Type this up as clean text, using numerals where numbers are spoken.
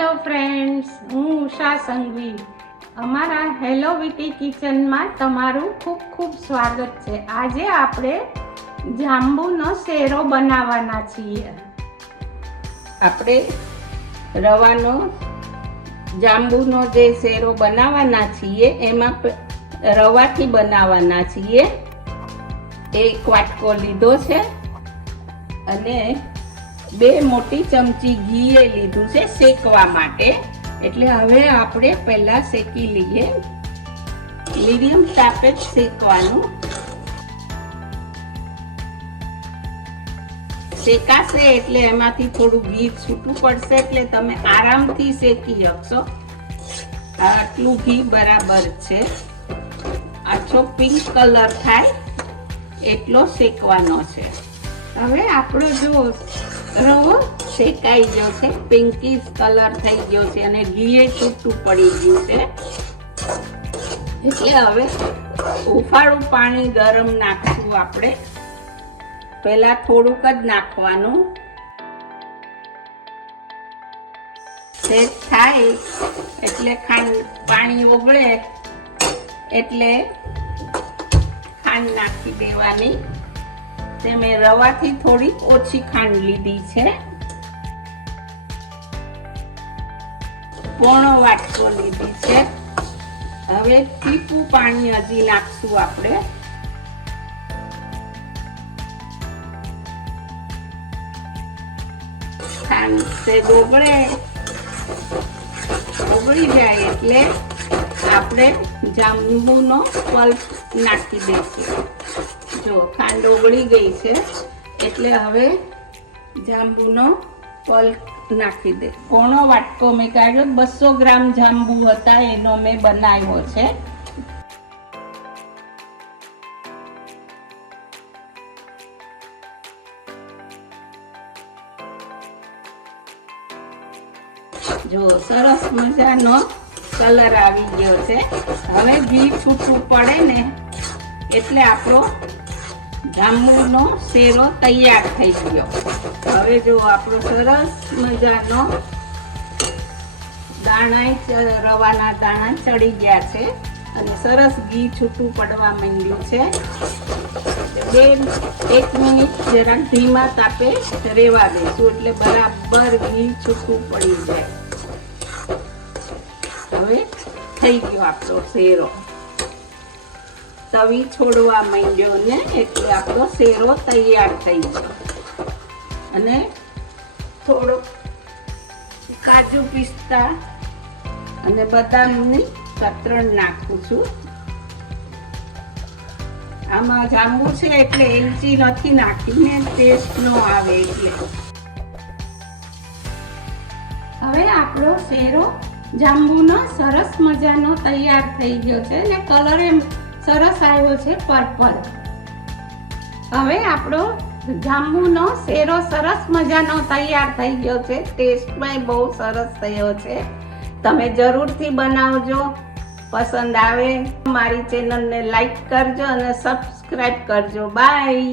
Hello friends, હું ઉષા સંઘવી. અમારા hello વીટી કિચનમાં તમારું ખૂબ ખૂબ સ્વાગત છે. આજે આપણે જાંબુનો શેરો બનાવવાના છીએ. આપણે રવાનો જાંબુનો જે શેરો બનાવવાના છીએ એમાં રવાથી બનાવવાના છીએ. એક વાટકો લીધો છે અને 2 મોટી ચમચી ઘી લીધું છે શેકવા માટે. એટલે હવે આપણે પહેલા શેકી લઈએ. મીડિયમ તાપે જ શેકવાનું. શેકાશે એટલે એમાંથી થોડું ઘી છૂટું પડશે એટલે તમે આરામથી શેકી શકશો. આટલું ઘી બરાબર છે. આછો પિંક કલર થાય એટલો શેકવાનો છે. હવે આપણો જો રવો શેકાઈ ગયો છે, પિંકીશ કલર થઈ ગયો છે અને ઘી છૂટું પડી ગયું છે. એટલે હવે ઉફાળું પાણી ગરમ નાખશું આપણે. પહેલા થોડુંક જ નાખવાનું. સેટ થાય એટલે પાણી ઓગળે એટલે ખાંડ નાખી દેવાની. તે મેં રવાથી થોડી ઓછી ખાંડ લીધી છે. પોણો વાટકો લીધી છે. હવે ટીપું પાણી હજી નાખશું આપણે. ખાંડ તે ઓગળી જાય એટલે આપણે જાંબુનો પલ્પ નાખી દઈશું. જો ખાંડ ઓગળી ગઈ છે એટલે હવે જાંબુનો પલ્પ નાખી દે. પોણો વાટકો મેં કાઢ્યો. 200 ગ્રામ જાંબુ હતા એનો મેં બનાવ્યો છે. જો સરસ મજાનો કલર આવી ગયો છે. હવે ઘી છૂટું પડે ને એટલે આપણો જાંબુનો શેરો તૈયાર થઈ ગયો. હવે જો આપણો સરસ મજાનો રવાના દાણા ચડી ગયા છે અને સરસ ઘી છૂટું પડવા માંડ્યું છે. 1 મિનિટ જરાક ધીમા તાપે રેવા દઈશું એટલે બરાબર ઘી છૂટું પડી જાય. હવે થઈ ગયો આપણો શેરો. તવી છોડવા માંડ્યો ને એટલે આપણો શેરો તૈયાર થઈ ગયો. અને થોડો કાજુ પિસ્તા અને બદામની કતરણ નાખું છું. આમાં જાંબુ છે એટલે એલચી નથી નાખીને ટેસ્ટ નો આવે એટલે. હવે આપણો શેરો જાંબુનો સરસ મજાનો તૈયાર થઈ ગયો છે ને કલર એમ સરસ આવ્યો છે, પર્પલ. હવે આપણો જાંબુનો શેરો સરસ મજાનો તૈયાર થઈ ગયો છે. ટેસ્ટમાં બહુ સરસ થયો છે. તમે જરૂરથી બનાવજો. પસંદ આવે મારી ચેનલને લાઈક કરજો અને સબસ્ક્રાઈબ કરજો. બાય.